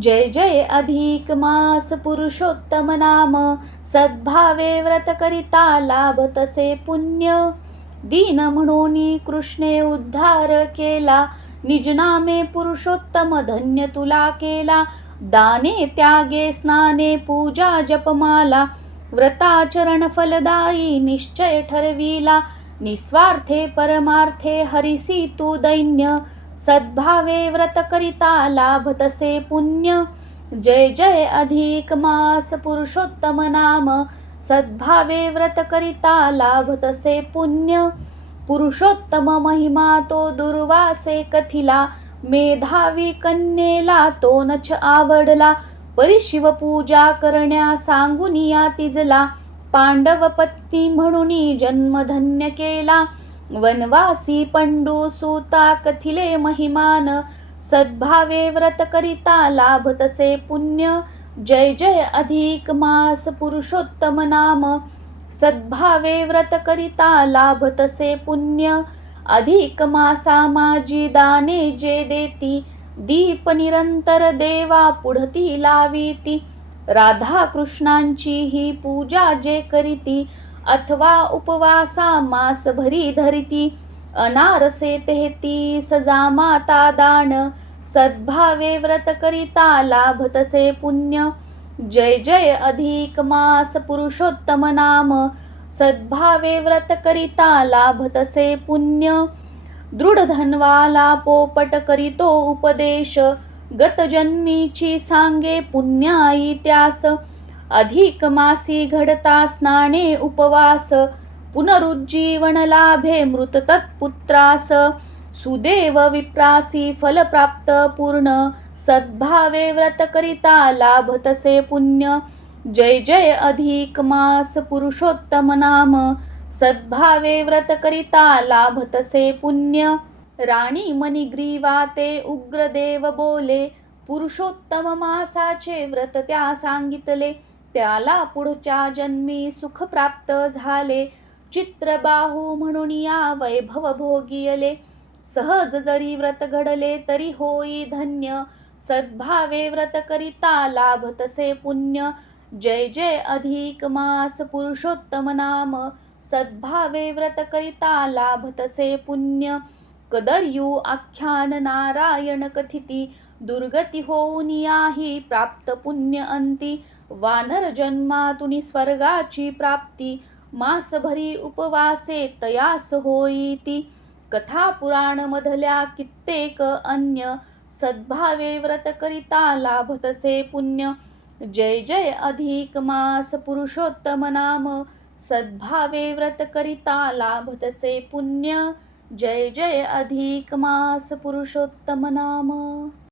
जय जय अधिक मास पुरुषोत्तम नाम, सद्भावे व्रत करिता लाभतसे पुण्य. दीन म्हणून कृष्णे उद्धार केला, निज नामे पुरुषोत्तम धन्य तुला केला. दाने त्यागे स्नाने पूजा जपमाला, व्रताचरण फलदायी निश्चय ठरविला. निस्वार्थे परमार्थे हरिसी तू दैन्य, सद्भावे व्रत करिता लाभतसे पुण्य. जय जय अधिक मास पुरुषोत्तम नाम, सद्भावे व्रत करिता लाभतसे पुण्य. पुरुषोत्तम महिमा तो दुर्वासे कथिला, मेधावी कन्येला तो नच आवडला. परिशिव पूजा करण्या सांगून या तिजला, पांडव पत्नी म्हणून जन्म धन्य केला. वनवासी पंडू सुता कथिले महिमान, सद्भावे व्रत करिता लाभतसे पुण्य. जय जय अधिक मास पुरुषोत्तम नाम, सद्भावे व्रत करिता लाभतसे पुण्य. अधिक मासा माझी दाने जे देती, दीप निरंतर देवा पुढती लाविती. राधा कृष्णांची ही पूजा जे करीती, अथवा उपवासा मास भरी धरिती. अनारसे 33 जामाता दान, सद्भावे व्रत करिता लाभतसे पुण्य. जय जय अधिक मास पुरुषोत्तम नाम, सद्भावे व्रत करिता लाभतसे पुण्य. दृढ धनवाला पोपट करीतो उपदेश, गत जन्मीची सांगे पुण्याई त्यास. अधिक मासी घडता स्नाने उपवास, पुनरुज्जीवन लाभे मृत तत्पुत्रास. सुदेव विप्रासी फल प्राप्त पूर्ण, सद्भावे व्रत करिता लाभतसे पुण्य. जय जय अधिक मास पुरुषोत्तम नाम, सद्भावे व्रत करिता लाभतसे पुण्य. राणी मणिग्रीवा ते उग्रदेव बोले, पुरुषोत्तम मासाचे व्रत त्या सांगितले. त्याला पुढच्या जन्मी सुख प्राप्त झाले, चित्रबाहू म्हणून या वैभव भोगियले. सहज जरी व्रत घडले तरी होई धन्य, सद्भावे व्रत करिता लाभतसे पुण्य. जय जय अधिक मास पुरुषोत्तम नाम, सद्भावे व्रत करिता लाभतसे पुण्य. कदर्यू आख्यान नारायण कथिती, दुर्गती होऊन याही प्राप्त पुण्य अंती. वानर जन्मातुनी स्वर्गाची प्राप्ती, मासभरी उपवासे तयास होईती. कथा पुराण मधल्या कित्येक अन्य, सद्भावे व्रत करिता लाभतसे पुण्य. जय जय अधिक मास पुरुषोत्तम नाम, सद्भावे व्रत करिता लाभतसे पुण्य. जय जय अधिक मास पुरुषोत्तम नाम.